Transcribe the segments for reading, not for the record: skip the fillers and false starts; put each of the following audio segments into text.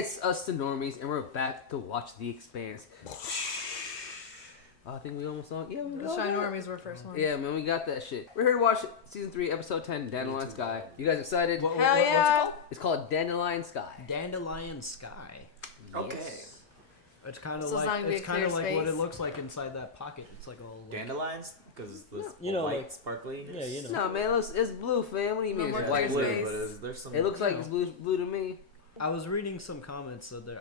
it's us, the normies, and we're back to watch The Expanse. I think we almost saw it. Yeah, we got The Shy it. Normies were first one. Yeah, man, we got that shit. We're here to watch season 3, episode 10, Dandelion Sky. You guys excited? Hell yeah! What's It's called Dandelion Sky. it called? Dandelion Sky. Okay. Yes. It's kind of So it's not like gonna be a clear what it space? looks like inside that pocket. It's like all like, Dandelions? Because the You know, white, like- sparkly? Yeah, you know. No, man, it's blue, fam. What do you No mean more it's clear white space. blue? But there's some... It looks like You it's know. blue to me. I was reading some comments, so there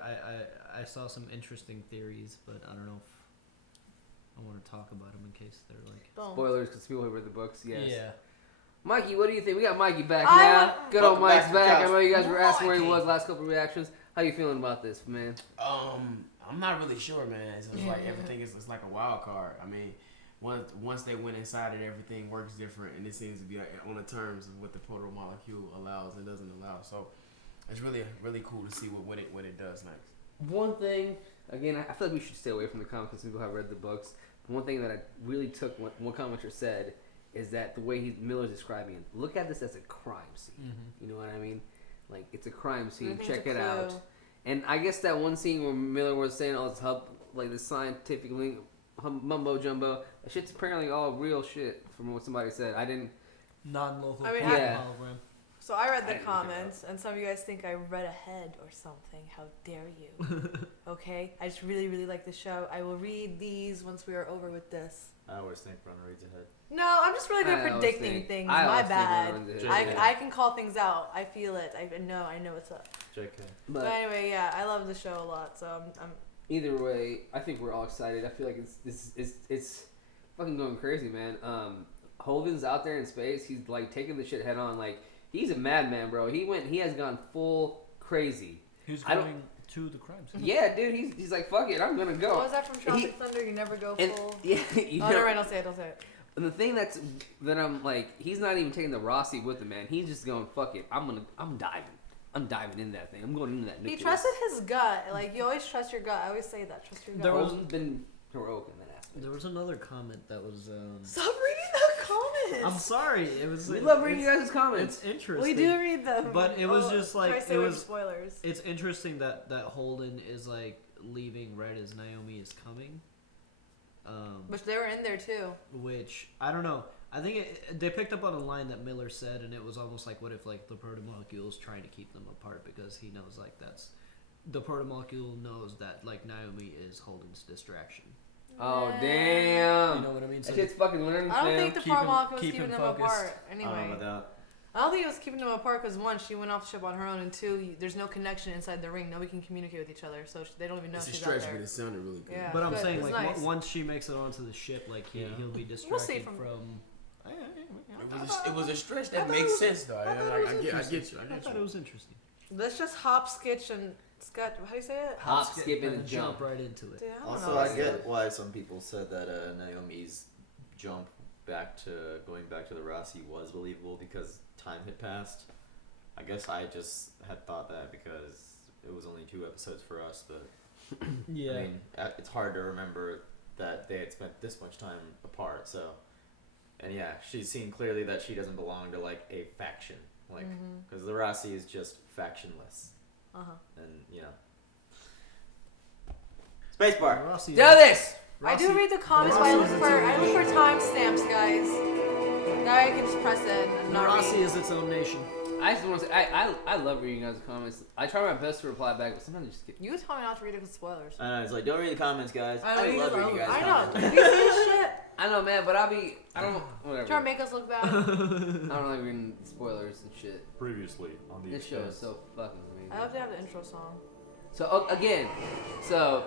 I saw some interesting theories, but I don't know if I want to talk about them in case they're like. Don't. Spoilers, because people have read the books, yes. Yeah. Mikey, what do you think? We got Mikey back I now. want- Good old Welcome Mike's back to back. I Couch. know you guys were asking where he Mikey. was last couple of reactions. How you feeling about this, man? I'm not really sure, man. It's just like everything is like a wild card. I mean, once they went inside it, everything works different, and it seems to be like on the terms of what the protomolecule allows and doesn't allow. So it's really cool to see what it does next. One thing, again, I feel like we should stay away from the comics since people have read the books. One thing that I really took what one commenter said is that the way Miller's describing it, look at this as a crime scene. Mm-hmm. You know what I mean? Like, it's a crime scene. I think Check it's a it out. clue. And I guess that one scene where Miller was saying all this like the scientific mumbo jumbo, that shit's apparently all real shit from what somebody said. I didn't. Non-local I mean, hologram. So I read I the didn't look it up. comments, and some of you guys think I read ahead or something. How dare you? Okay? I just really, really like the show. I will read these once we are over with this. I always think Runner reads ahead. No, I'm just really good I at always predicting think- things. I My always think bad. Runner runs ahead. I can call things out. I feel it. I know what's up. JK. But anyway, yeah, I love the show a lot. So I'm Either way, I think we're all excited. I feel like it's fucking going crazy, man. Holden's out there in space. He's like taking the shit head on. Like, he's a madman, bro. He has gone full crazy. Who's I don't- going to the crime scene? Yeah, dude. He's like, fuck it, I'm gonna go. What was that from Tropic Thunder? You never go And full. yeah, you Oh, know, no, right, don't say it. and the thing that I'm like, he's not even taking the Rossi with him, man. He's just going, fuck it, I'm diving in that thing. I'm going into that. He nucleus. trusted his gut. Like, you always trust your gut. I always say that. Trust your gut. There was- Holden's been heroic in that aspect. There was another comment that was. Stop reading the comments. I'm sorry. It was. We love reading you guys' comments. It's interesting. We do read them. But it was just like- try to stay it away was- from spoilers. It's interesting that Holden is like leaving right as Naomi is coming. But they were in there too. Which I don't know. I think they picked up on a line that Miller said, and it was almost like, what if like the protomolecule is trying to keep them apart because he knows like that's the protomolecule knows that like Naomi is Holden's distraction. Oh Nah. damn! You know what I mean? That shit's fucking learning. I don't think the keep him- Protomolecule was keep keeping him them focused. apart. I don't Anyway, know about that. I don't think it was keeping them apart because one, she went off the ship on her own, and two, there's no connection inside the ring. Nobody can communicate with each other, so they don't even know It's a she's stretch, out but there. it sounded really good. Yeah. But I'm Good. saying It was like nice. once she makes it onto the ship, like he'll be distracted We'll see from. It was a stretch I that thought makes it was- sense though. I thought it I was get you. I interesting. I get thought it you. was interesting. Let's just hop, sketch, and sketch. How do you say it? Hop, skip, and jump. right into it. Yeah, I don't Also, know. I get why some people said that Naomi's jump going back to the Rossi was believable because time had passed. I guess I just had thought that because it was only 2 episodes for us, but Yeah. I mean, it's hard to remember that they had spent this much time apart. So, and yeah, she's seen clearly that she doesn't belong to like a faction, like because the Rossi is just factionless, and you know, spacebar. Rossi, Do this. I do Rossi- read the comments, but I look for timestamps, guys. Now I can just press it and not Rossi read. is its own nation. I just want to say, I love reading you guys' comments. I try my best to reply back, but sometimes I just get. You would tell me not to read it with spoilers. I know, it's like, don't read the comments, guys. I know, I you love just- reading you guys' I know. comments. You see shit. I know, man, but I don't know, whatever. Trying to make us look bad. I don't like reading spoilers and shit. Previously on the This show is Expanse. so fucking amazing. I have to have the intro song. So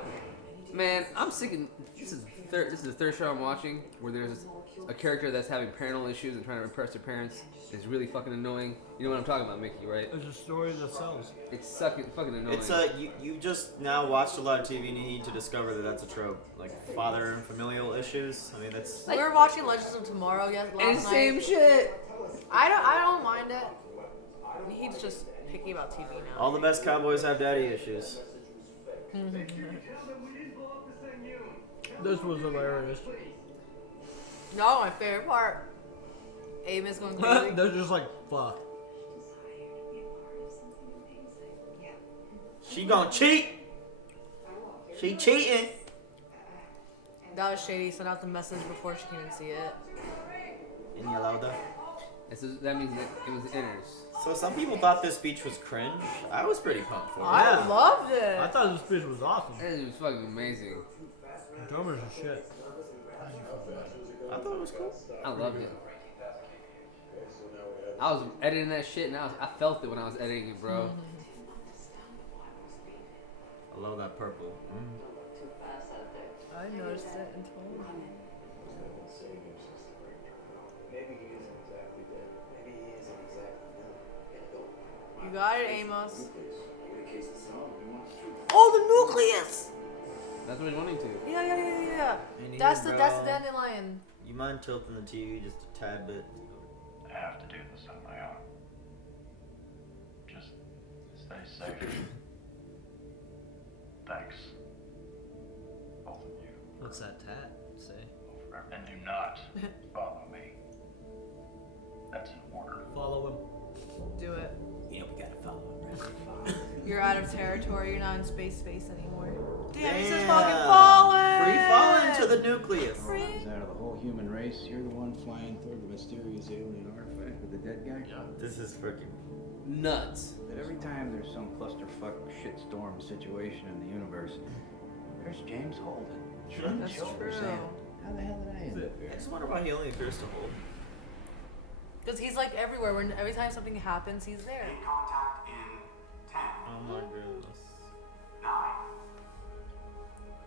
man, I'm sick of this is the third show I'm watching where there's a character that's having parental issues and trying to impress their parents. It's really fucking annoying. You know what I'm talking about, Mickey, right? It's a story that sells. It's fucking annoying. It's you just now watched a lot of TV and you need to discover that that's a trope, like father and familial issues. I mean, that's We were watching Legends of Tomorrow last and night. same shit. I don't mind it. He's just picky about TV now. all the best cowboys have daddy issues. This was hilarious. No, my favorite part. Amos going crazy. They're just like, fuck. She gonna cheat. She cheating. That was shady. Sent out the message before she can even see it. Inyalowda. That means that it was inners. So some people thought this speech was cringe. I was pretty pumped for it. I loved it. I thought this speech was awesome. It was fucking amazing. Drummers are shit. I thought it was cool. I loved it. I was editing that shit and I felt it when I was editing it, bro. I love that purple. I noticed it and told you. Maybe he isn't exactly dead. Maybe he isn't exactly dead. You got it, Amos. Oh, Oh, the nucleus! That's what he's wanting to. Yeah. Hey, That's bro. the dandelion. You mind tilting the TV just a tad bit? I have to do this on my own. Just stay safe. Thanks. Both of you. What's that tat say? And do not follow me. That's an order. Follow him. Do it. you know we gotta follow him, right? You're out of territory. You're not in space anymore. Damn, he's just Damn. fucking falling. Free falling to the nucleus. Free. Out of the whole human race, you're the one flying through the mysterious alien artifact with the dead guy? This is freaking. Nuts. But every time there's some clusterfuck shitstorm situation in the universe, there's James Holden. That's true. How the hell did I end up I here? just wonder why he only appears to hold. Because he's like everywhere. When every time something happens, he's there. Contact in 10, Oh my goodness. 9,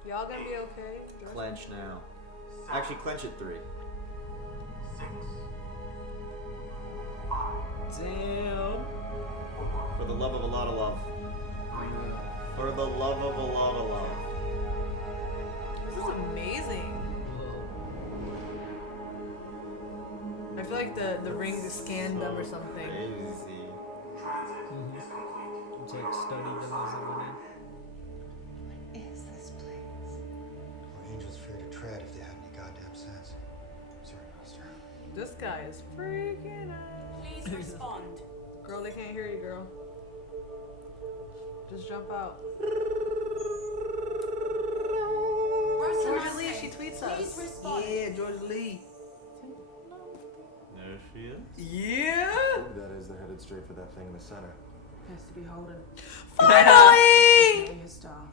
Y'all gonna be okay? Clench now. Actually, clench at 3. 6, 5, Damn. For the love of a lot of love. For the love of a lot of love. This is amazing. I feel like the ring scanned them or something. Crazy. transit is complete. It's like study them as they went in. Is this place? Well, angels fear to tread if they have any goddamn sense. Sorry, Master. This guy is freaking out. Please respond. Girl, they can't hear you, girl. Just jump out. George Lee, she tweets Please us. respond. George Lee. There she is. Yeah. That is, they're headed straight for that thing in the center. Has to be Holden. Finally! His star.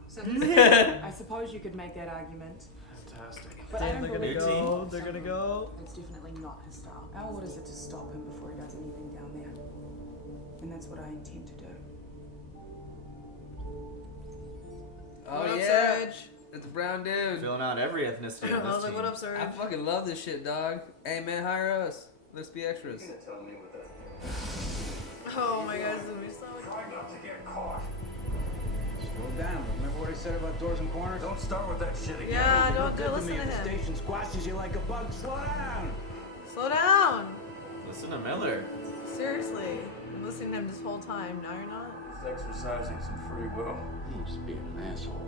I suppose you could make that argument. Fantastic. But I don't They're gonna believe go. it. They're gonna go. It's definitely not his star. Our order is to stop him before he does anything down there. And that's what I intend to do. Oh What up, yeah. Surge? It's a brown dude. Filling out every ethnicity I on this was like, team. what up, Surge? I fucking love this shit, dog. Hey man, hire us. Let's be extras. Oh my god, this is gonna be so Try not to get caught. Slow down. Remember what I said about doors and corners? Don't start with that shit again. Yeah, You're don't good to listen me to if the him. station squashes you like a bug. Slow down. Slow down. Listen to Miller. Seriously. I'm listening to him this whole time. Now you're not. He's exercising some free will. He's just being an asshole.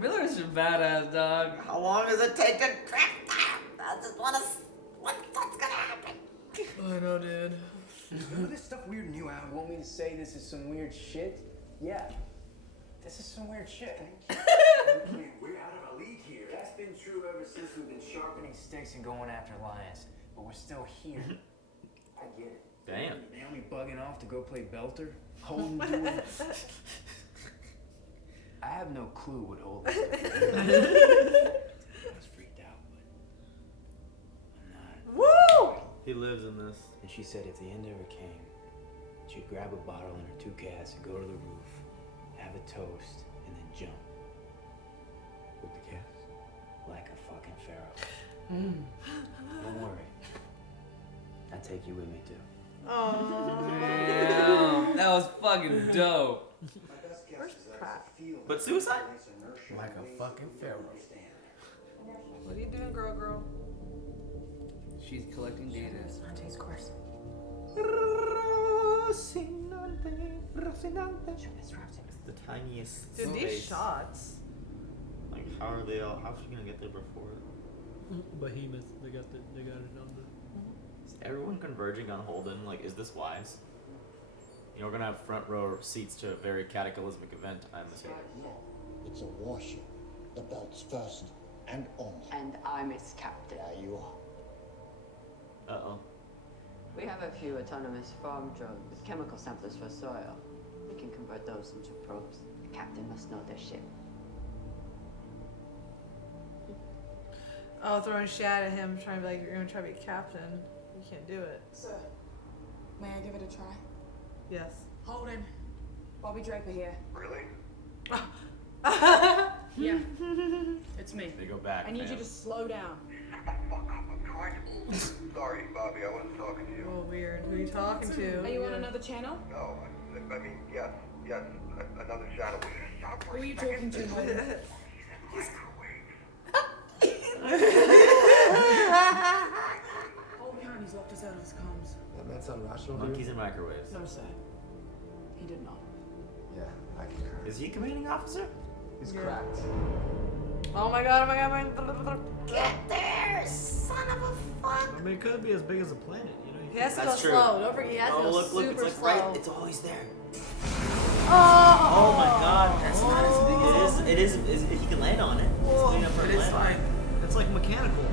Miller's a badass dog. How long does it take to crack that? I just want to. What's gonna happen? I know, dude. None of this stuff weirding you out. Want me to say this is some weird shit? Yeah. This is some weird shit. We're out of a lead here. That's been true ever since we've been sharpening sticks and going after lions. But we're still here. I get it. Damn. Naomi bugging off to go play Belter. Holden doing it. I have no clue what Holden's doing. I was freaked out, but I'm not. Woo! He lives in this. And she said if the end ever came, she'd grab a bottle and her 2 cats and go to the roof, have a toast, and then jump. With the cats. Like a fucking pharaoh. Don't worry. I'll take you with me too. Damn. That was fucking dope. Where's Pratt? But suicide? Like a fucking pharaoh. What are you doing, girl? She's collecting data. Auntie's course. It's the tiniest Dude, these space. shots. Like, how are they all? How's she gonna get there before it? Behemoth. They got it on the. Is everyone converging on Holden? Like, is this wise? You're gonna have front row seats to a very cataclysmic event, I'm assuming. It's a warship. The belt's first and only. And I'm its captain. There you are. Uh-oh. We have a few autonomous farm drones with chemical samplers for soil. We can convert those into probes. The captain must know their ship. Oh, throwing shit at him, trying to be like, you're gonna try to be captain. You can't do it. Sir, may I give it a try? Yes. Holden, Bobby Draper here. Really? Yeah, it's me. They go back. I need man. you to slow down. Sorry, Bobby, I wasn't talking to you. Oh, weird. Who are you talking to? Are you on Yeah. another channel? No, I mean, yes, another channel. Stop Who are you talking to, Holden? Oh, God, he's locked us out of his comms. That man sound rational to you? Monkeys and microwaves. No, sir. He did not. Yeah, I concur. Is he commanding officer? He's Yeah. cracked. Oh my god, oh my god, Get there, son of a fuck! I mean, it could be as big as a planet, you know? He has to That's go true. slow. Don't forget, he has to go look, super it's like slow. right. It's always there. Oh! Oh my god, that's not as big as it is. He can land on it. It's big enough for But him to it's land. like It's like mechanical.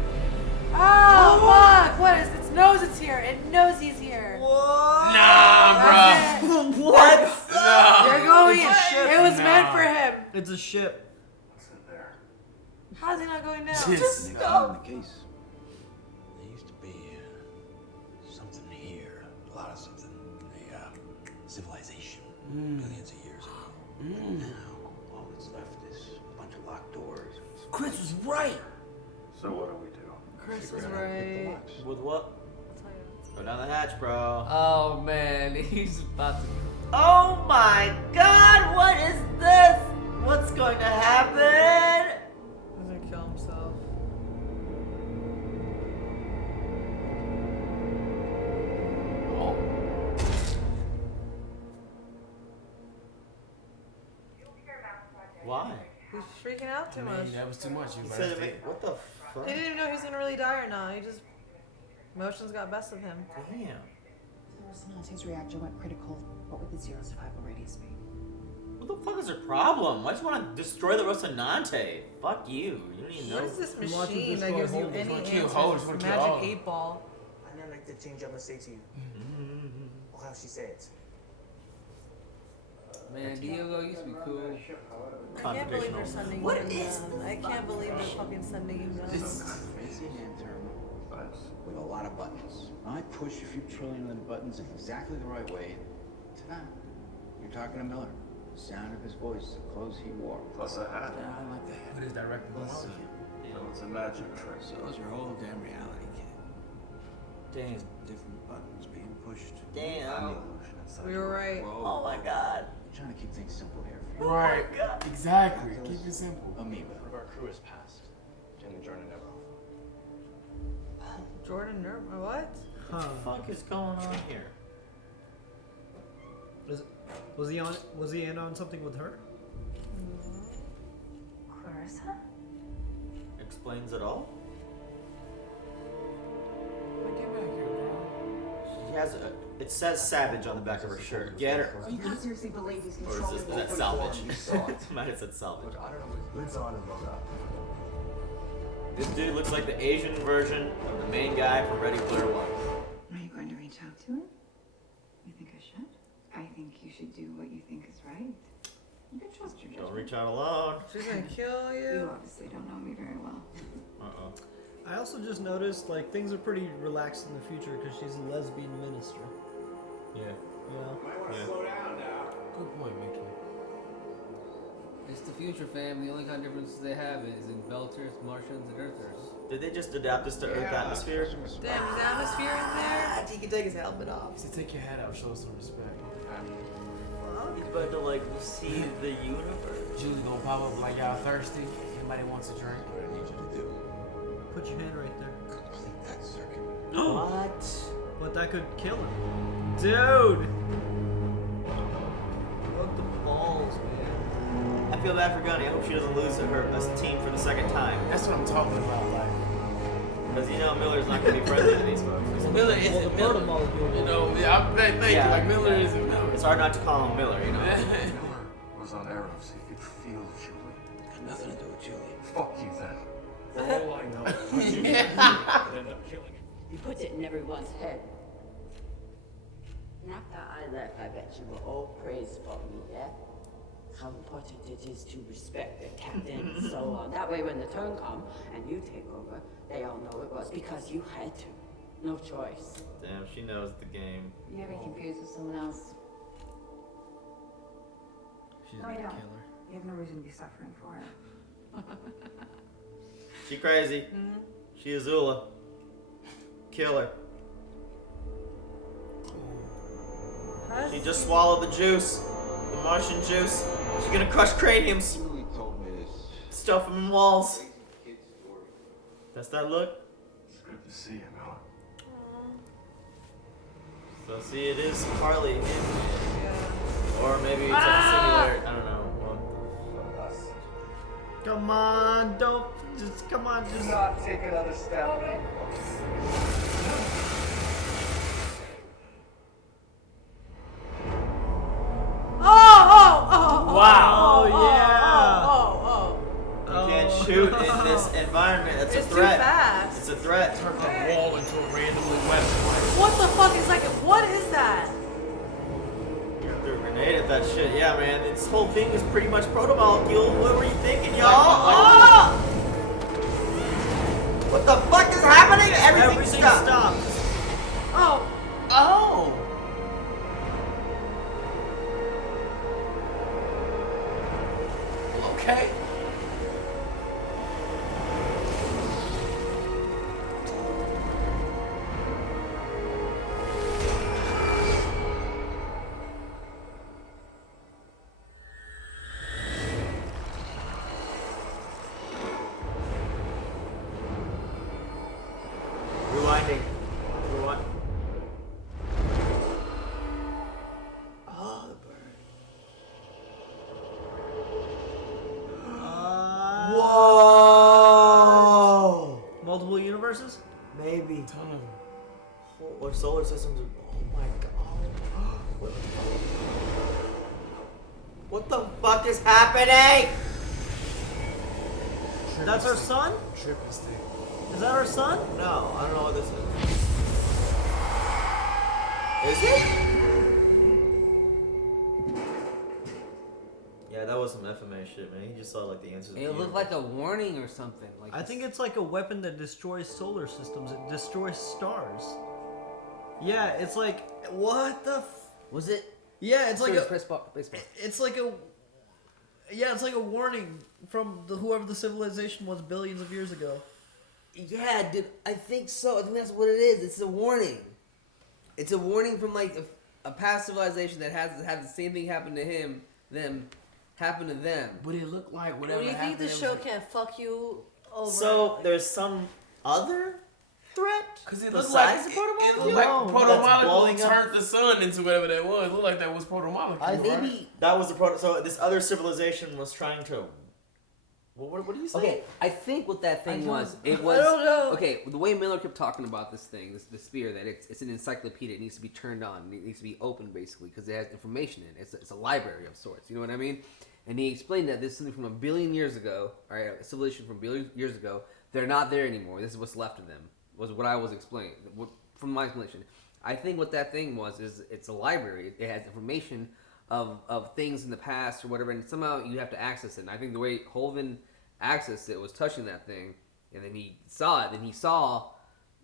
Oh, fuck! What is its nose? It's here. It knows he's here. nah, That's bro. it. What? You're going. It's a ship. It was meant Nah. for him. It's a ship. What's in there? How's he not going down? Just Next go. time in the case, there used to be something here, a lot of something, a civilization, millions of years ago. But now, all that's left is a bunch of locked doors. Chris was right. So what do we do? Chris Figure was out how to pick the right. locks. With what? I'll tell you. Go down the hatch, bro. Oh man, he's about to. Oh my god, what is this? What's going to happen? He's gonna kill himself. Oh. Why? He's freaking out too much. That was too much. You He guys said, did. what the fuck? He didn't even know he was gonna really die or not. He just emotions got best of him. Damn. The Rocinante's reactor went critical. What would the zero survival radius be? What the fuck is your problem? Why do you want to destroy the Rocinante? Fuck you. You don't even know. What is this Watch him machine that destroy gives you Holden. any Wanna kill answers? Holden, It's wanna a kill all of magic them. 8-ball. I never like the things I'ma say to you. Or how she says. Man, Diego used to be cool. I can't believe they're Confrontational. sending What him is down. I can't believe they're fucking sending him down. Fancy hand terminal with a lot of buttons. I push a few trillion of the buttons in exactly the right way. Ta-da! You're talking to Miller. The sound of his voice, the clothes he wore. Plus a hat. Yeah, I like the hat. What is director? Plus, It's a magic trick. so is your whole damn reality, kid. Damn. Different buttons being pushed. Damn. We were right. Oh my god. I'm trying to keep things simple here for you. Right. Exactly. Keep it simple. Amoeba. One of our crew has passed. Lieutenant Jordan Neverov. Jordan Nerv. What? Huh. What the fuck is going on here? Was he in on something with her? Clarissa? Explains it all? Get back here, bro. She has a. It says savage on the back of her shirt. Get her. Oh, you can't seriously believe he's Or is controlling that salvage? Might have said salvage. Look, I don't know. Lids on and load up. This dude looks like the Asian version of the main guy from Ready Player One. Are you going to reach out to him? You think I should? I think you should do what you think is right. You can trust your judgment. Don't reach out alone. She's gonna kill You you. obviously don't know me very well. Uh-oh. I also just noticed like things are pretty relaxed in the future because she's a lesbian minister. Yeah. You know? Might want to Yeah. slow down now. Good point, Mickey. It's the future, fam. The only kind of differences they have is in Belters, Martians, and Earthers. Did they just adapt this to Earth atmosphere? Damn, is the atmosphere in there? He can take his helmet off. So take your hat out, show some respect. He's about to like see the universe. Julie gonna pop up like y'all thirsty. Anybody wants a drink? What I need you to do, Put your hand right there. complete that circuit. What? But that could kill him. Dude! What the balls, man? I feel bad for Gunny. I hope she doesn't lose her team for the second time. That's what I'm talking about. Like, Because you know Miller's not going to be friendly to these folks. Miller isn't Well, the Miller. Protomolecule. You know, yeah, thank you. Yeah. Like Miller isn't Miller. It's hard not to call him Miller, you know. Miller was on Arrows. He could feel Julie. Got nothing to do with Julie. Fuck you then. For all I know, touching Julie could end up killing him. You put it in everyone's head. And after I left, I bet you were all praised for me, yeah? How important it is to respect the captain and so on. That way when the turn comes and you take over, they all know it was because you had to. No choice. Damn, she knows the game. You have me confused with someone else. She's No, gonna I kill don't. her. You have no reason to be suffering for it. She crazy. She Azula. Kill her. She just swallowed the juice. The Martian juice. She's gonna crush craniums. Julie told me this. Stuff them in walls. That's that look? It's good to see you, Miller. So see, it is partly him. Or maybe it's like a singular, I don't know. Come on, don't just come on, Do just not take another step. Wow, yeah. You can't shoot in this environment. That's It's a too threat. fast. It's a threat. Turn that wall into a randomly weapon. What the fuck is like? What is that? You threw a grenade at that shit. Yeah, man. This whole thing is pretty much Protomolecule. What were you thinking, y'all? What the fuck is happening? Everything stopped. Oh. Oh. Okay. Rewinding. Rewind. Oh, the bird. Whoa! multiple universes? Maybe. Ton of them. Or solar systems. Oh my god. What the fuck is happening? That's our son? Tripping stick. Is that our son? No, I don't know what this is. Is it? Yeah, that was some FMA shit, man. He just saw like the answers. It looked like a warning or something. Like I think it's like a weapon that destroys solar systems. It destroys stars. Yeah, it's like what the? Was it? Yeah, it's like a. baseball. It's like a. Yeah, it's like a warning from whoever the civilization was billions of years ago. Yeah, dude, I think so. I think that's what it is. It's a warning. It's a warning from like a past civilization that has had the same thing happen to them happen to them. But it looked like whatever Do you think happened. the show can fuck you over? So there's some other threat? Because it looked like besides the Protomolecule? it looked like That's blowing Protomolecule up. turned the sun into whatever that was. It looked like that was Protomolecule. Right? That was the proto. So this other civilization was trying to. What do you say? Okay, I think what that thing was, it was. I don't know. Okay, the way Miller kept talking about this thing, the spear, that it's an encyclopedia. It needs to be turned on. It needs to be open, basically, because it has information in it. It's a library of sorts. You know what I mean? And he explained that this is something from a billion years ago. All right, a civilization from a billion years ago. They're not there anymore. This is what's left of them. Was what I was explaining from my explanation. I think what that thing was is it's a library. It has information of things in the past or whatever, and somehow you have to access it. And I think the way Holden accessed it was touching that thing, and then he saw it. Then he saw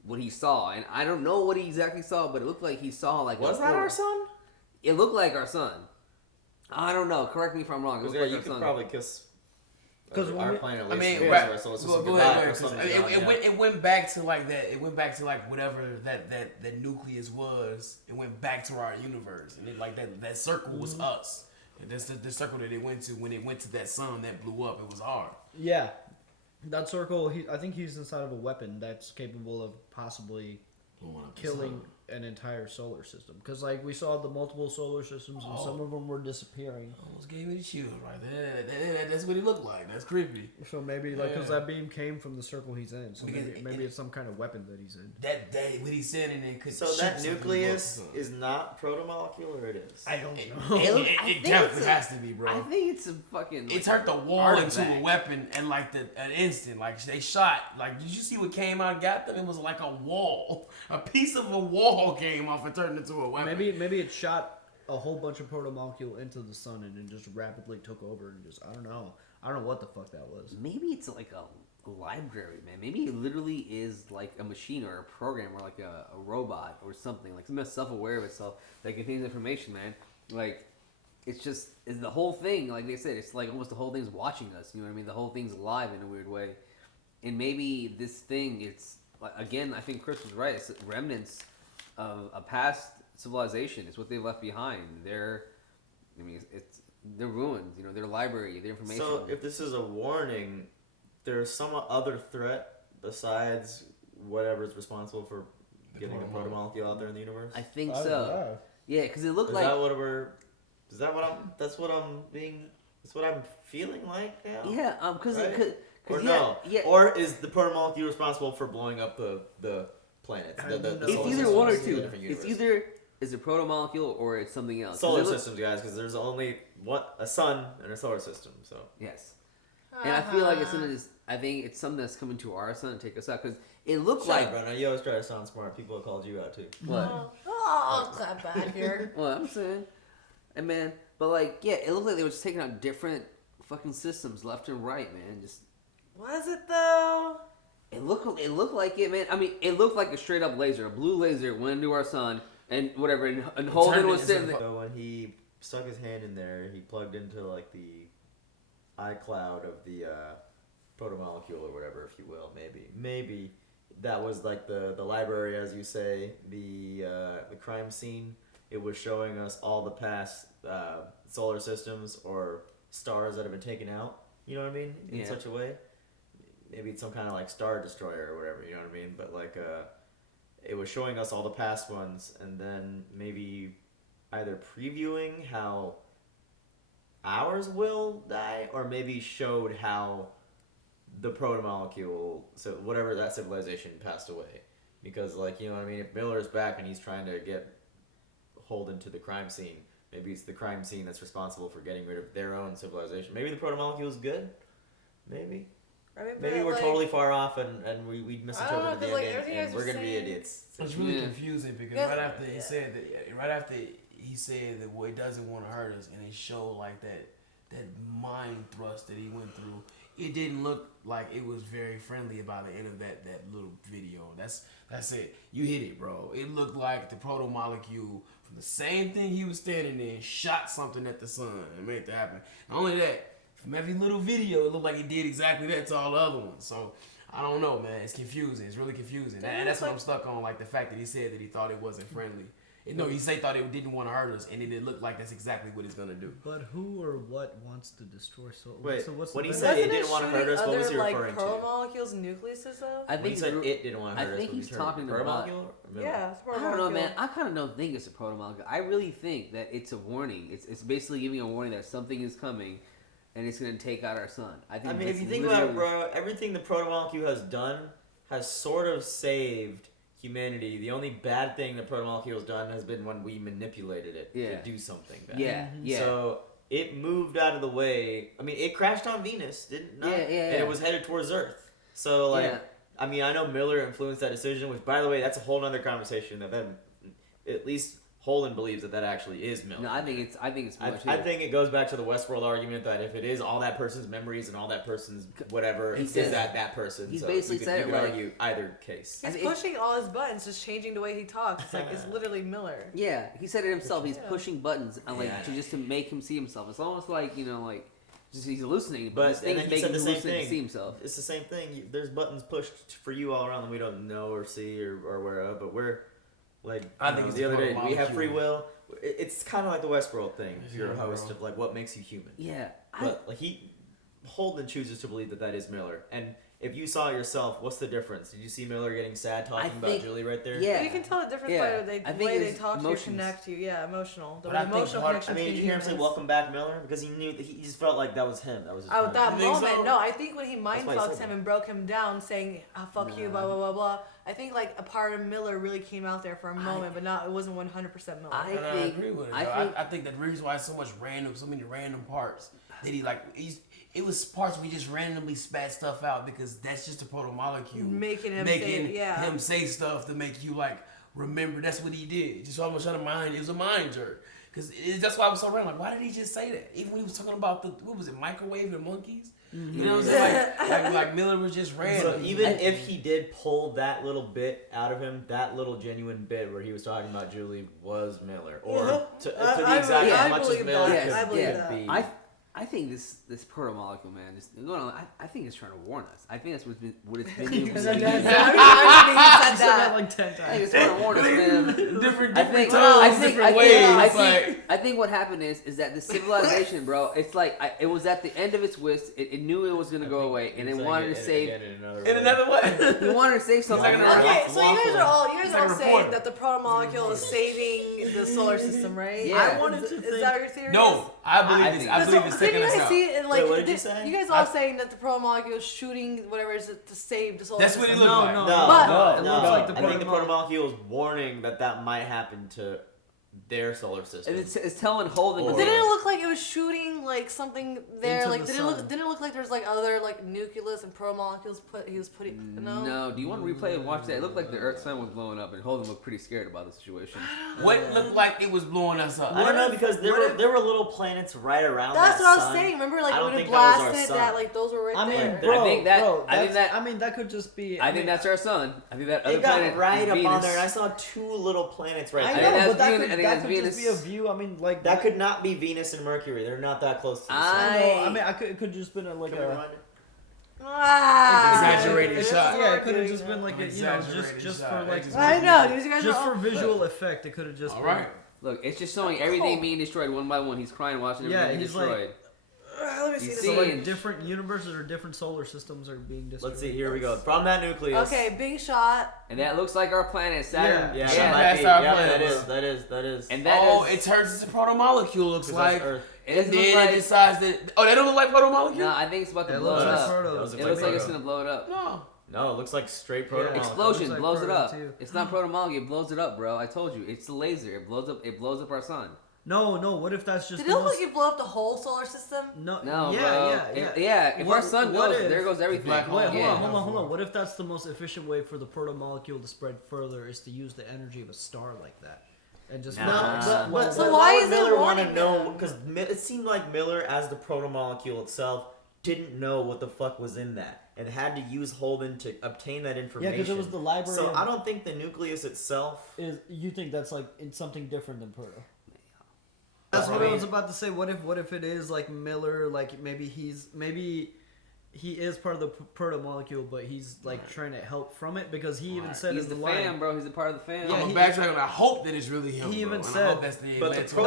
what he saw, and I don't know what he exactly saw, but it looked like he saw like. Was that our son? It looked like our son. I don't know. Correct me if I'm wrong. It Because looked like you our could son. probably kiss. Because our planet. I mean, right. So it's just it went back to like that. It went back to like whatever that nucleus was. It went back to our universe, and it like that circle was us. And that's the circle that it went to when it went to that sun that blew up. It was ours. Yeah, that circle. I think he's inside of a weapon that's capable of possibly killing an entire solar system. Because like we saw the multiple solar systems, and some of them were disappearing. Almost gave me the chills right there. That's what he looked like. That's creepy. So maybe like because that beam came from the circle he's in, so maybe it's some kind of weapon that he's in. That day what he said in there could. So that nucleus is not protomolecule, or it is? I don't know. It definitely has to be, bro. I think it's a fucking. It turned the wall into a weapon in like an instant. Like they shot. Like did you see what came out? Got them. It was like a wall. A piece of a wall came off and turned into a weapon. Maybe it shot a whole bunch of protomolecule into the sun and then just rapidly took over and just I don't know what the fuck that was. Maybe it's like a library, man. Maybe it literally is like a machine or a program or like a robot or something. Like something that's self-aware of itself that contains information, man. Like it's the whole thing. Like they said, it's like almost the whole thing's watching us. You know what I mean? The whole thing's alive in a weird way. And maybe this thing, it's again, I think Chris was right. It's remnants of a past civilization. It's what they left behind. They're ruins. You know, their library, their information. So if this is a warning, there's some other threat besides whatever's responsible for getting a protomolecule out there in the universe. I think so. Yeah, because it looked like. That's what I'm feeling like now. Yeah, because right? Or is the protomolecule responsible for blowing up the planets? It's either one or two. It's either is a protomolecule or it's something else. Solar systems, guys, because there's only a sun and a solar system. So yes, and I feel like I think it's something that's coming to our sun and take us out because it looked like. Bro, you always try to sound smart. People have called you out too. What? Oh, clap back here. What I'm saying, and man, but like, yeah, it looked like they were just taking out different fucking systems left and right, man. Just. Was it though? It looked like it, man. I mean, it looked like a straight up laser, a blue laser went into our sun and whatever. And Holden was sitting there. So when he stuck his hand in there, he plugged into like the iCloud of the protomolecule or whatever, if you will. Maybe that was like the library, as you say, the crime scene. It was showing us all the past solar systems or stars that have been taken out. You know what I mean? In such a way. Maybe it's some kind of like star destroyer or whatever, you know what I mean? But like, it was showing us all the past ones, and then maybe either previewing how ours will die, or maybe showed how the protomolecule, so whatever that civilization passed away. Because like, you know what I mean? If Miller's back and he's trying to get Holden to the crime scene, maybe it's the crime scene that's responsible for getting rid of their own civilization. Maybe the protomolecule is good. Maybe we're totally far off and we misinterpreted the ending and we're gonna be idiots. It's really confusing because right after he said that well, he doesn't want to hurt us, and it showed like that mind thrust that he went through. It didn't look like it was very friendly by the end of that little video. That's it. You hit it, bro. It looked like the protomolecule from the same thing he was standing there shot something at the sun and made it happen. Not only that, from every little video, it looked like he did exactly that to all the other ones. So, I don't know, man. It's confusing. It's really confusing. And that's what I'm stuck on, like the fact that he said that he thought it wasn't friendly. No, he thought it didn't want to hurt us, and it didn't look like that's exactly what it's going to do. But who or what wants to destroy solar? Wait, so what's when he the said it didn't want to hurt us, what was he referring to? Protomolecules and nucleuses, though? I think when he said it didn't want to hurt us, I think he's talking about. Yeah, it's a protomolecule. I don't know, man. I kind of don't think it's a protomolecule. I really think that it's a warning. It's basically giving a warning that something is coming. And it's going to take out our sun. I mean, if you think about it, bro, everything the protomolecule has done has sort of saved humanity. The only bad thing the protomolecule has done has been when we manipulated it to do something bad. Yeah. So it moved out of the way. I mean, it crashed on Venus, didn't it? Yeah. And it was headed towards Earth. So, like, I mean, I know Miller influenced that decision, which, by the way, that's a whole other conversation that then at least Holden believes that actually is Miller. No, I think it's more I think it goes back to the Westworld argument that if it is all that person's memories and all that person's whatever, is that person? He's so basically you could argue either case. He's pushing all his buttons, just changing the way he talks. It's like it's literally Miller. Yeah, he said it himself. He's pushing buttons and just to make him see himself. It's almost like just he's hallucinating. But this thing's making him hallucinate to see himself. It's the same thing. There's buttons pushed for you all around that we don't know or see or aware of, but we're. Like I think the other day, we have free will. It's kind of like the Westworld thing. If you're a host of like what makes you human. Yeah, but like Holden chooses to believe that is Miller, and if you saw it yourself, what's the difference? Did you see Miller getting sad talking about think- Julie right there? yeah. You can tell the difference Yeah. by I the think way they it's talk to you, emotions. connect to you. Yeah, emotional. The But I think emotional part- connection. I mean, did you hear him say between "Welcome back, Miller"? Because he knew that he just felt like that was him. That was his. Oh, friend. that You think moment. so? No, I think when he mind why he fucks said him that. and broke him down, saying "fuck you," blah blah blah blah. I think like a part of Miller really came out there for a moment, but not. It wasn't 100% Miller. And I agree with it. I think that the reason why so many random parts that it was parts where he just randomly spat stuff out because that's just a protomolecule Making him say stuff to make you like remember. That's what he did. Just almost trying to mind. It was a mind jerk. Because that's why I was so random. Like, why did he just say that? Even when he was talking about what was it, microwave and monkeys? You know what I'm saying? Like Miller was just random. So even if he did pull that little bit out of him, that little genuine bit where he was talking about Julie was Miller, or to the exact as much as Miller could be. I think this protomolecule, man, just going on. I think it's trying to warn us. I think that's what it's been doing. I said that like 10 times. I think it's trying to warn us, man. different ways. I think what happened is that the civilization, bro. It's like it was at the end of its wits. It knew it was gonna go away, and it wanted to save. In another way. It wanted to save something. Okay, so you guys are all saying that the protomolecule is saving the solar system, right? Yeah. I wanted to think. Is that what your theory? No, I believe it's Didn't you guys see it? Like, Wait, what did you say? You guys all saying that the protomolecule is shooting whatever it is to save the solar That's system. what it looked like. No, It looks like the I think the protomolecule is warning that might happen to their solar system. And it's telling Holden. But didn't it look like it was shooting like something there? Into Like the didn't it look like there's like other like nucleus and protomolecules he was putting? No. Do you want to replay and watch that? It looked like the Earth's sun was blowing up, and Holden looked pretty scared about the situation. What looked like it was blowing us up? I don't know because there were little planets right around. That's that what I was sun. saying. Remember, like I don't when it think that was our blasted, sun. that like those were right I mean, there. bro, I mean that could just be. I think that's our sun. I think that other It got planet right is up Venus. on there, and I saw two little planets right I there. know, but that Venus. I think could that's just be a view. I mean, like That could not be Venus and Mercury. They're not that close to the sun. I mean, it could just been a Exaggerated shot. Yeah, it could have just been like a, just for like. I know, dude, you guys just are for visual effect, it could have just. All been. right. Look, it's just showing everything being destroyed one by one. He's crying watching everything being he's destroyed. Let me see He's this. So seeing- like different universes or different solar systems are being destroyed. Let's see. Here we go. From that nucleus. Okay, big shot. And that looks like our planet, Saturn. Yeah, Yeah, that might that's be. our Yeah, planet. that is. And that It turns into protomolecule. Looks 'Cause like. that's Earth. It And doesn't look then like. it decides that. Oh, that don't look like protomolecule. No, I think it's about to It blow looks it like up. proto. That was It looks like it's gonna blow it up. No. No, it looks like straight Yeah. protomolecule. Explosion looks like blows it proto, up. too. It's not protomolecule. It blows it up, bro. I told you. It's the laser. It blows up. It blows up our sun. No. What if that's just? Did it look like you blow up the whole solar system? No. No, yeah, bro. yeah. If What- our sun what goes, if- there goes everything. Black hole. Wait, Yeah. hold on. What if that's the most efficient way for the protomolecule to spread further is to use the energy of a star like that, and just But So why is it Miller want to warning know? them? Because it seemed like Miller, as the protomolecule itself, didn't know what the fuck was in that, and had to use Holden to obtain that information. Yeah, because it was the library. So I don't think the nucleus itself is. You think that's like in something different than proto? That's what I was about to say. What if it is like Miller? Like maybe he is part of the protomolecule, but he's like trying to help from it because he even said He's in the the line. fam, bro. He's a part of the fam. Yeah, I'm a backtrack, and I hope that it's really him. He even bro. And I said- hope that's the But the mental-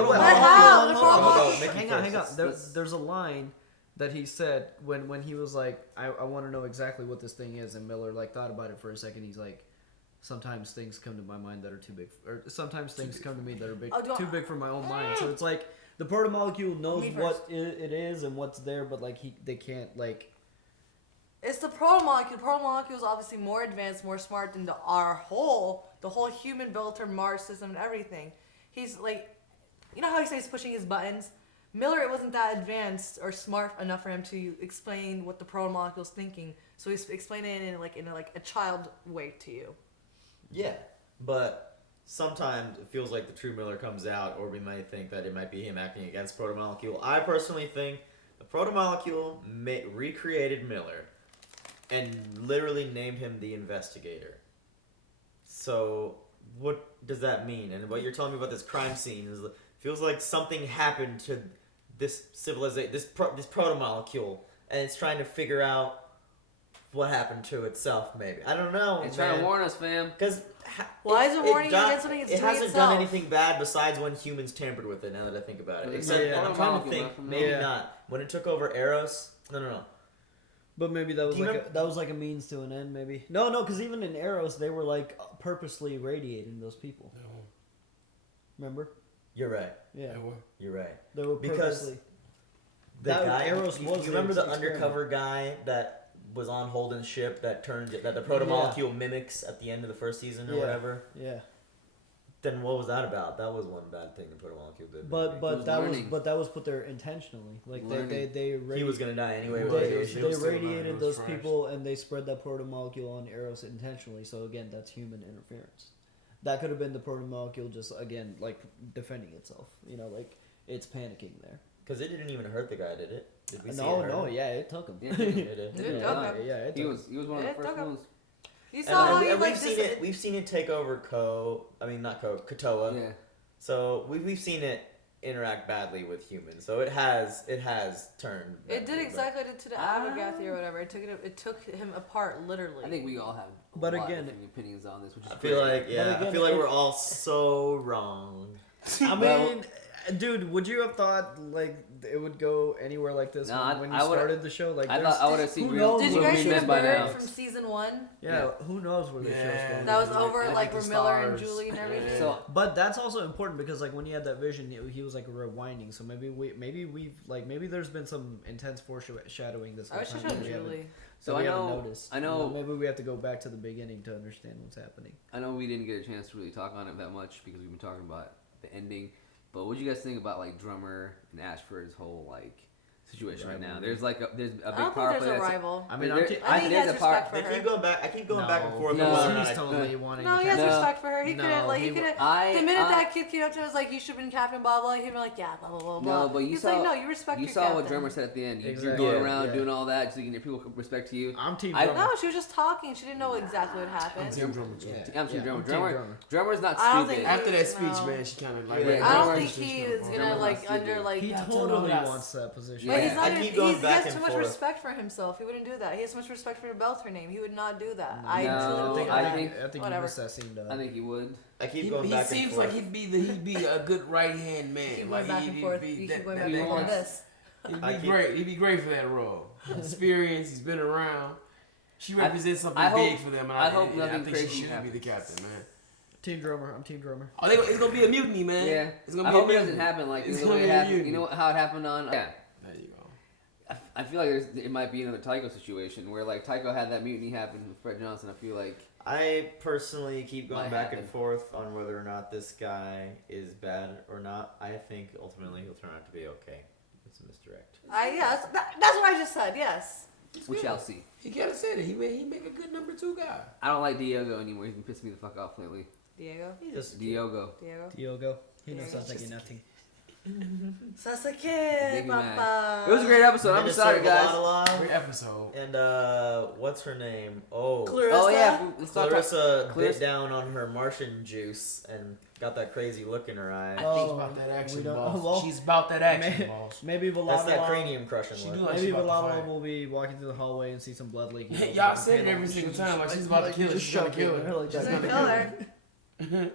Hang on. There's a line that he said when he was like, I want to know exactly what this thing is, and Miller like thought about it for a second. He's like, sometimes things come to my mind that are too big, or sometimes things come to me that are too big for my own mind. So it's like the protomolecule knows what it is and what's there, but like they can't like. It's the protomolecule. Protomolecule is obviously more advanced, more smart than the whole human Belter Mars system and everything. He's like, you know how he says he's pushing his buttons? Miller, it wasn't that advanced or smart enough for him to explain what the protomolecule is thinking. So he's explaining it in a child way to you. Yeah, but sometimes it feels like the true Miller comes out, or we might think that it might be him acting against Protomolecule. I personally think the Protomolecule recreated Miller and literally named him the investigator. So what does that mean? And what you're telling me about this crime scene is feels like something happened to this civilization, this protomolecule, and it's trying to figure out what happened to itself. Maybe I don't know. It's trying to warn us, fam. Because why is it warning you against something? It hasn't done anything bad besides when humans tampered with it. Now that I think about it, except I'm trying to think. Maybe not when it took over Eros. No. But maybe that was Do you that was like a means to an end. Maybe no, because even in Arrows, they were like purposely radiating those people. Remember? You're right. Yeah, You're right. they were Because purposely. the guy, Arrows you was remember the experiment. undercover guy that was on Holden's ship that the protomolecule mimics at the end of the first season or whatever? Yeah. Then what was that about? That was one bad thing the protomolecule did. But that was put there intentionally. Like they he was gonna die anyway. They radiated those people and they spread that protomolecule on Arrows intentionally. So again, that's human interference. That could have been the protomolecule just again like defending itself. You know, like it's panicking there. Because it didn't even hurt the guy, did it? Did we see No, yeah, it took him. Yeah, it did. It he was one of the first ones. You saw how we've seen it take over Kotoa. Yeah. So we've seen it interact badly with humans. So it has turned. It did exactly what it did to the Abagathi or whatever. It took him apart literally. I think we all have But a lot again, of different opinions on this, which is I feel great. like I feel like we're all so wrong. I mean, dude, would you have thought like it would go anywhere like this when you started the show? Like, I thought I would have seen real. Did you guys see the bird from season 1? Yeah, who knows where the show's going? That was over like where Miller and Julie and everything. Yeah. So, but that's also important because like when he had that vision, he was like rewinding. So maybe there's been some intense foreshadowing this whole I wish I time. showed Julie. So we haven't noticed. I know. You know. Maybe we have to go back to the beginning to understand what's happening. I know we didn't get a chance to really talk on it that much because we've been talking about the ending. But what do you guys think about like Drummer and Ashford's whole like situation right now? There's a big power play. There's a rival. I mean, I think he has respect for her. I keep going back and forth. He's totally wanting. No, he has respect for her. He couldn't like. The minute that kid came up to him and was like, "You should have been captain," blah blah. He'd be like, "Yeah, blah blah blah blah." No, but you respect. You saw what Drummer said at the end. You're going around doing all that so you can get people respect to you. I'm team Drummer. No, she was just talking. She didn't know exactly what happened. I'm team Drummer too. I'm team Drummer. Drummer's not I don't stupid. think After that speech, man, she kind of like. I don't think he is gonna like under like. He totally wants that position. But he has too much respect for himself. He wouldn't do that. He has so much respect for Belter name. He would not do that. I think he missed that scene though. I think he would. I keep going back and forth. He seems like he'd be a good right hand man. Keep going back and forth. You keep going back and forth on this. He'd be great. He'd be great for that role. Experience. He's been around. She represents something big for them. And I hope nothing I think crazy she should happens. be the captain, man. Team Drummer. I'm team Drummer. Oh, it's gonna be a mutiny, man. Yeah. It's gonna I be hope a it mutiny. doesn't happen like it's the way it happened. You know how it happened on. Yeah. There you go. I feel like it might be another Tycho situation where like Tycho had that mutiny happen with Fred Johnson. I feel like I personally keep going Might back happen. and forth on whether or not this guy is bad or not. I think ultimately he'll turn out to be okay. It's a misdirect. Yes, that's what I just said. Yes. We shall see. He gotta say that he make a good number 2 guy. I don't like Diogo anymore. He's been pissing me the fuck off lately. Diego. Diogo. He knows Sasuke nothing. Sasuke, papa. It was a great episode. I'm excited, guys. Great episode. And what's her name? Oh, Clarissa? Oh yeah, Clarissa bit down on her Martian juice and got that crazy look in her eye. She's about that action, boss. She's about that action, boss. Maybe That's that cranium crushing look. Maybe Beltalowda will be walking through the hallway and see some blood leaking. Y'all say it every single time like she's about to kill her. She's gonna kill her. She's gonna kill her.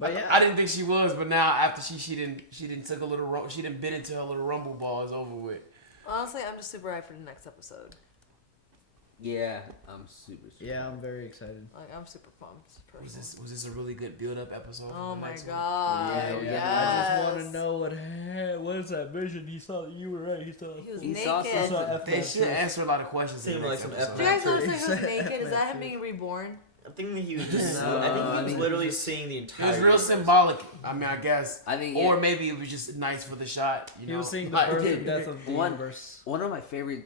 But yeah, I didn't think she was, but now after she didn't take a little she didn't bit into her little rumble ball. It's over with. Honestly, I'm just super hyped for the next episode. Yeah, I'm super. Yeah, I'm very excited. Like, I'm super pumped. Was this a really good build up episode? Oh my god! I just want to know what is that vision he saw? You were right. He saw. He was naked. They should answer a lot of questions. Seemed like some Do you guys notice he was naked? Is that him being reborn? I think he was just. I think he was literally seeing the entire. It was real universe. symbolic. I mean, I guess. I think, or maybe it was just nice for the shot. You know? He was seeing the birth and death of the universe. One of my favorite.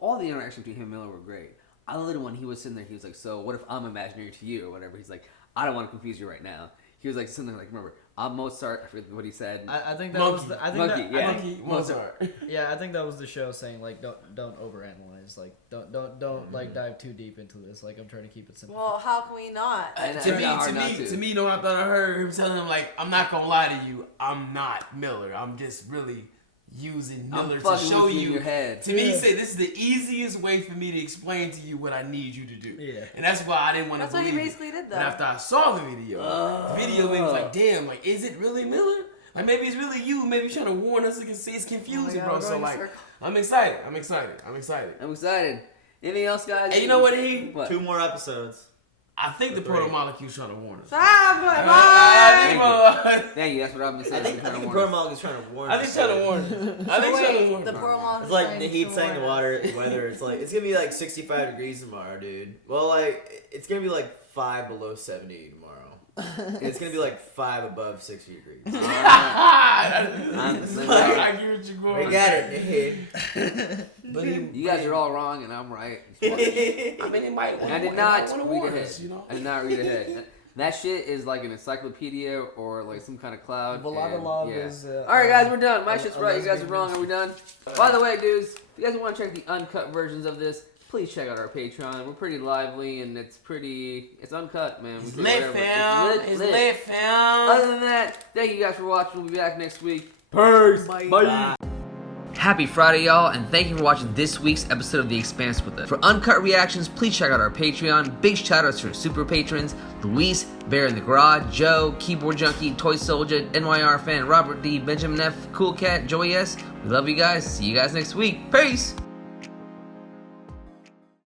All the interactions between him and Miller were great. I literally, when he was sitting there, he was like, "So what if I'm imaginary to you or whatever?" He's like, "I don't want to confuse you right now." He was like sitting there like, "Remember, I'm Mozart." I forget what he said. I think that Monkey. was. Monkey. Mozart. Yeah, I think that was the show saying like, don't overanalyze. Like, don't like dive too deep into this. Like, I'm trying to keep it simple. Well, how can we not? To me, you know, I thought I heard him telling him like, "I'm not gonna lie to you. I'm not Miller. I'm just really." Using Miller to show you your head. To me, he said this is the easiest way for me to explain to you what I need you to do. Yeah. And that's why I didn't want to believe That's what he basically did, though. But after I saw the video made me like, damn, like, is it really Miller? Like maybe it's really you. Maybe you're trying to warn us. It's confusing, God, bro. we're So going in like, circles. I'm excited. I'm excited. Anything else, guys? Hey, you know what? He What? 2 more episodes. I think the Protomolecule's trying to warn us. Stop, Thank you. That's what I've been saying. I think the Protomolecule is trying to warn us. I think trying to warn us. I think trying to warn The us. Protomolecule. It's like the heat saying the weather. It's like it's gonna be like 65 degrees tomorrow, dude. Well, like it's gonna be like 5 below 70 tomorrow. It's gonna be like 5 above 60 degrees. I get what you're going. We got it, dude. But you guys are all wrong and I'm right. I mean, it might. I did not read warn ahead. us, you know? I did not read ahead. That shit is like an encyclopedia or like some kind of cloud. Beltalowda Yeah. is. All right, guys, we're done. My shit's a right. You guys are lesbian wrong. Are we done? By the way, dudes, if you guys want to check the uncut versions of this, please check out our Patreon. We're pretty lively and it's uncut, man. It's We lit, do whatever. fam. It's lit, fam. Other than that, thank you guys for watching. We'll be back next week. Peace. Bye. Happy Friday, y'all, and thank you for watching this week's episode of The Expanse with us. For uncut reactions, please check out our Patreon. Big shout outs to our super patrons: Luis, Bear in the Garage, Joe, Keyboard Junkie, Toy Soldier, NYR Fan, Robert D, Benjamin F, Cool Cat, Joey S. We love you guys. See you guys next week. Peace!